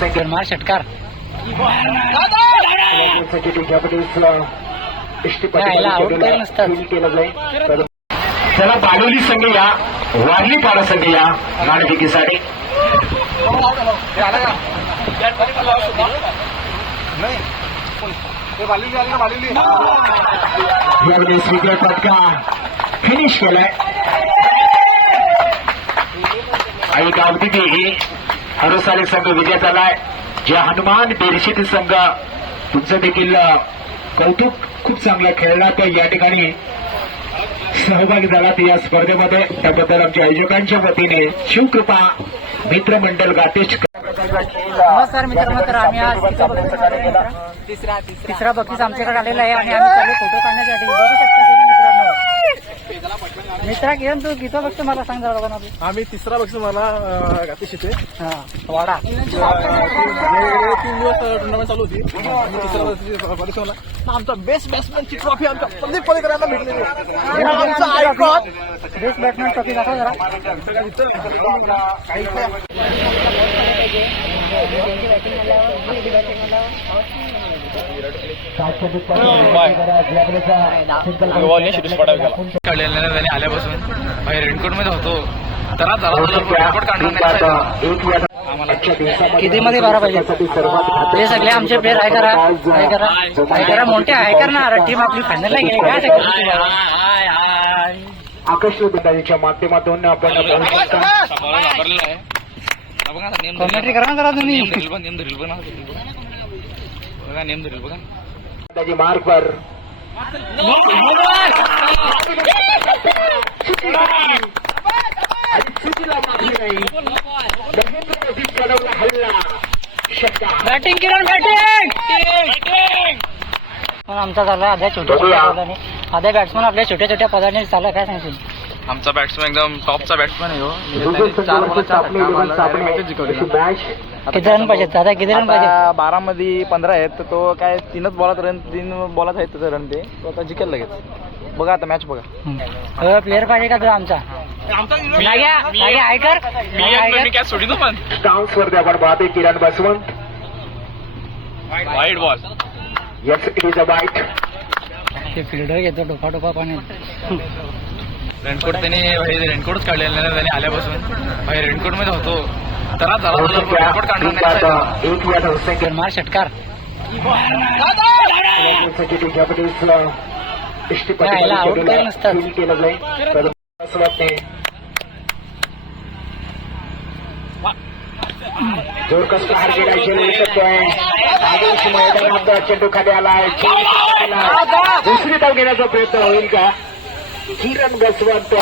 धावसंख्या मार षटकार. यायला out संघ या वारली पाडा संघ या नाणेफेकीसाठी यावेळेस विजय पटका फिनिश केलाय. आई गावती ही हरसालिक संघ विजय झालाय. जे हनुमान बेरशिती संघ. तुमचं देखील कौतुक खूप चांगलं खेळला तर या ठिकाणी. सहभागी झाला या स्पर्धेमध्ये. त्याबद्दल आमच्या आयोजकांच्या वतीने शिवकृपा मित्रमंडळ गातेश नमस्कार मित्रांनो तर आम्ही आज तिसरा बक्षीस तिसरा बक्षीस आमच्याकडे आलेला आहे आणि आम्ही फोटो काढण्यासाठी. बघू शकतो मित्रा किरण तू किती बक्षीस मला सांग जरा बघा आम्ही तिसरा बक्षीस मला गाती शिते हा. वाडा. तीन दिवस टुर्नामेंट चालू होती. आणि तिसरा बक्षीस मला आमचा बेस्ट बॅट्समॅनची ट्रॉफी आमच्या प्रदीप पलेकरांना भेटलेली आहे. आमचा आयकॉन बेस्ट बॅट्समॅन ट्रॉफी दाखव जरा. आल्यापासून बाहेर रेनकोटमध्ये होतो तर झाला रेनकोट काढणार किती मध्ये बारा पाहिजे हे सगळे आमचे प्लेअर आहे करा आहे करा आहे करा मोठे आहे करणार टीम आपली फायनल गेली काय आकाश माध्यमातून आपण पाहू शकता वापरलेला आहे बघा आता नेम कॉमेंट्री करा ना जरा तुम्ही नेम धरील बघा नेम धरील बघा बघा नेम धरील बघा बंदाजी मार्ग पर बॅटिंग किरण बॅटिंग पण आमचा झाला आध्या छोट्या छोट्या पदाने आध्या बॅट्समन आपल्या छोट्या छोट्या पदाने चालला काय सांगशील आमचा बॅट्समॅन एकदम टॉपचा बॅट्समॅन आहे हो. त्याने चार बॉल चार जिंकवली. किती रन पाहिजेत? दादा किती रन पाहिजे बारा मध्ये पंधरा आहेत तर तो काय तीनच बॉलात रन तीन बॉलात आहेत त्याचे रन ते. तो आता जिंकेल लगेच. बघा आता मॅच बघा. प्लेअर पाहिजे का तुला आमचा? पण? Kiran Baswant wide ball yes it is a wide ते फिल्डर घेतो टोपा टोपा पाण्यात रेनकोट त्याने रेनकोटच काढलेला नाही त्याने आल्यापासून. बाहेर रेनकोटमध्ये होतो तर रेनकोट काढणार मार षटकार. out केलं नसतं. असं वाटते जोरकस प्रहार केला चेंडू शकतोय. आदर्श मैदानात चेंडू खाली आलाय. दुसरी धाव घेण्याचा प्रयत्न होईल का? किरण बसवंत.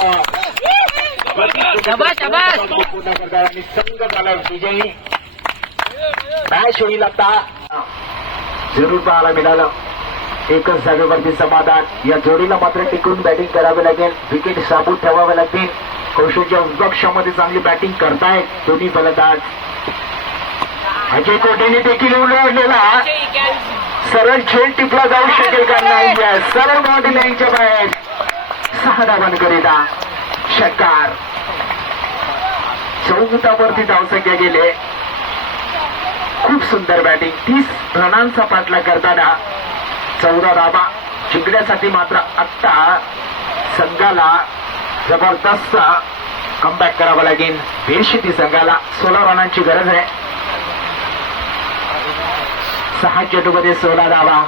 पूर्ण करतात आणि संघ झाला विजयी. मॅच होईल आता. जरूर पाहायला मिळालं. एकच जागेवरती समाधान. या जोडीला मात्र टिकून बॅटिंग करावी लागेल. विकेट साबूत ठेवावे लागतील. कौशलच्या उद्भक्षामध्ये चांगली बॅटिंग करतायत दोन्ही फलंदाज. अजय कोटेने देखील उलटलेला सरळ खेळ टिपला जाऊ शकेल का? नाही. सरळ बाउंड्री लाईनच्या बाहेर. सहा धावांकरिता षटकार. चौदावरती धावसंख्या गेले. खूप सुंदर बॅटिंग तीस रनांचा पाठला करताना चौदा दाबा जिंकण्यासाठी मात्र आत्ता संघाला जबरदस्त कमबॅक करावा लागेल. बेशती संघाला सोळा रनांची गरज आहे. सहा चेटूमध्ये सोळा धावा.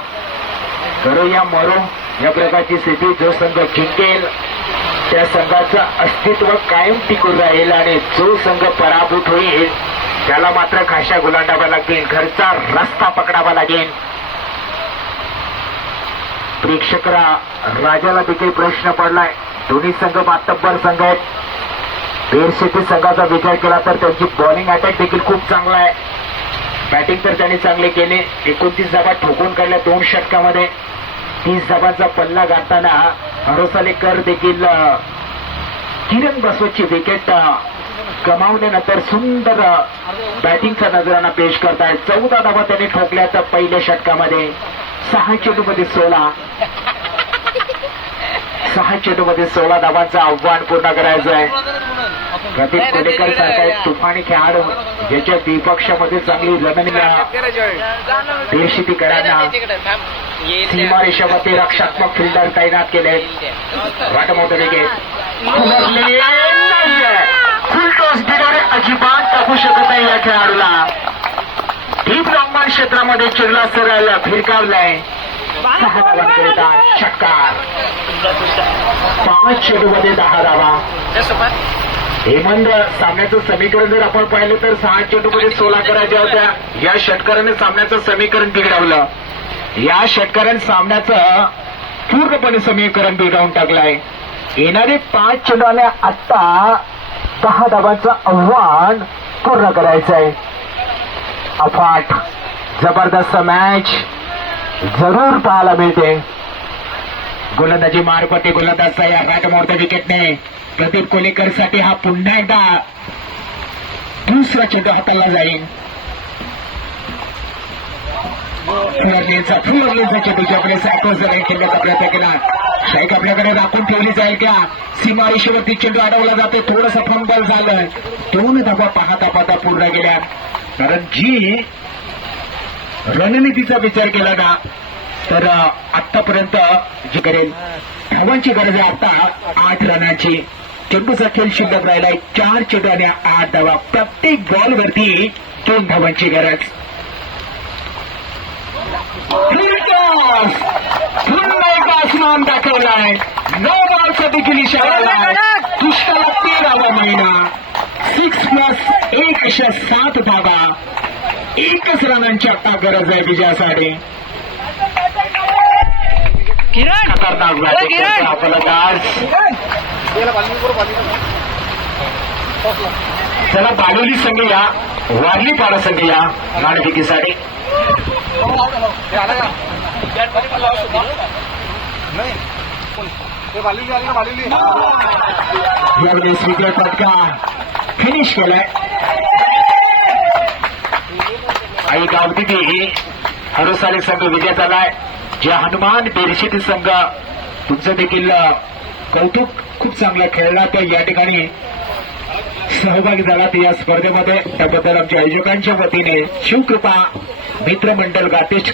करो या मरो. या प्रकारची स्थिती जो संघ जिंकेल त्या संघाचं अस्तित्व कायम टिकून राहील आणि जो संघ पराभूत होईल त्याला मात्र खाशा गुलांडावा लागतील घरचा रस्ता पकडावा लागेल. प्रेक्षक राजाला देखील प्रश्न पडलाय. दोन्ही संघ मातब्बर संघ आहेत. बेरशेती संघाचा विचार केला तर त्यांची बॉलिंग अटॅक देखील खूप चांगला आहे. बॅटिंग तर त्यांनी चांगले केले. एकोणतीस जागा ठोकून काढल्या दोन षटकामध्ये. ही जागांचा पल्ला गाठताना हरोसालेकर देखील किरण बसोची विकेट कमावल्यानंतर गमावल्यानंतर सुंदर बॅटिंगचा नजराना पेश करतायत. चौदा धावा त्यांनी ठोकल्या तर पहिल्या षटकामध्ये. सहा चेंडूमध्ये सोळा. सहा चेंडूमध्ये सोळा धावांचं आव्हान पूर्ण करायचं आहे प्रदीप कोडेकर सारखा एक तुफानी खेळाडू ज्याच्या विपक्षामध्ये चांगली दीडशे करांना सीमा रेषावरती रक्षात्मक फिल्डर तैनात केले. फुल टॉस दिल्याने अजिबात टाकू शकत नाही या खेळाडूला. डीप लॉंगमान क्षेत्रामध्ये चिरला सरळ फिरकावलाय सहा धावांकरिता षटकार पाच चेंडूमध्ये दहा धावा. हेमंत सामन्याचं समीकरण जर आपण पाहिलं तर सहा चेंडूमध्ये सोळा करायच्या होत्या. या षटकाराने सामन्याचं समीकरण बिघडवलं. या षटकाराने सामन्याचं पूर्णपणे समीकरण बिघडवून टाकलंय. येणारे पाच चेंडूने आत्ता दहा धावांचं आव्हान पूर्ण करायचंय. अफाट जबरदस्त मॅच जरूर पाहायला मिळते. गोलंदाजी मार्फते गोलंदाजचा या घाटमोडत्या विकेटने प्रदीप कोलेकरसाठी हा पुन्हा एकदा दुसरा चेंडू हाताला जाईल. फुलरलेचा फुलरलेचा चेंडूच्या आपले साठवण खेळण्याचा प्रयत्न केला. शाईक आपल्याकडे राखून ठेवली जाईल का? सीमारेषेवरती चेंडू अडवला जातो. थोडंसं फंबल झालं. दोन धावा पाहता पाहता पूर्ण गेल्या. कारण जी रणनीतीचा विचार केला ना तर आतापर्यंत जी करेल धावांची गरज आहे. आता आठ रनाची. चेंडूचा खेळ शिल्लक राहिलाय. चार चेंडू आणि आठ धावा. प्रत्येक बॉलवरती दोन धावांची गरज. आसमान दाखवलाय. नो बॉलचा देखील इशारा आलाय. दुष्काळात तेरावा महिना. सिक्स प्लस एक अशा सात धावा. एकच रनांची आता गरज आहे विजयासाठी. किरण! खतरनाक चला बालोली संघ या वारली पाडा संघ या नाणेफेकीसाठी फिनिश केलाय. आई गावती हनुसारी संघ विजय झालाय जे हनुमान बेरशेती संघ तुमचं देखील कौतुक खूप चांगला खेळला तर या ठिकाणी सहभागी झालात या स्पर्धेमध्ये. त्याबद्दल आमच्या आयोजकांच्या वतीने शिवकृपा मित्रमंडल गातेश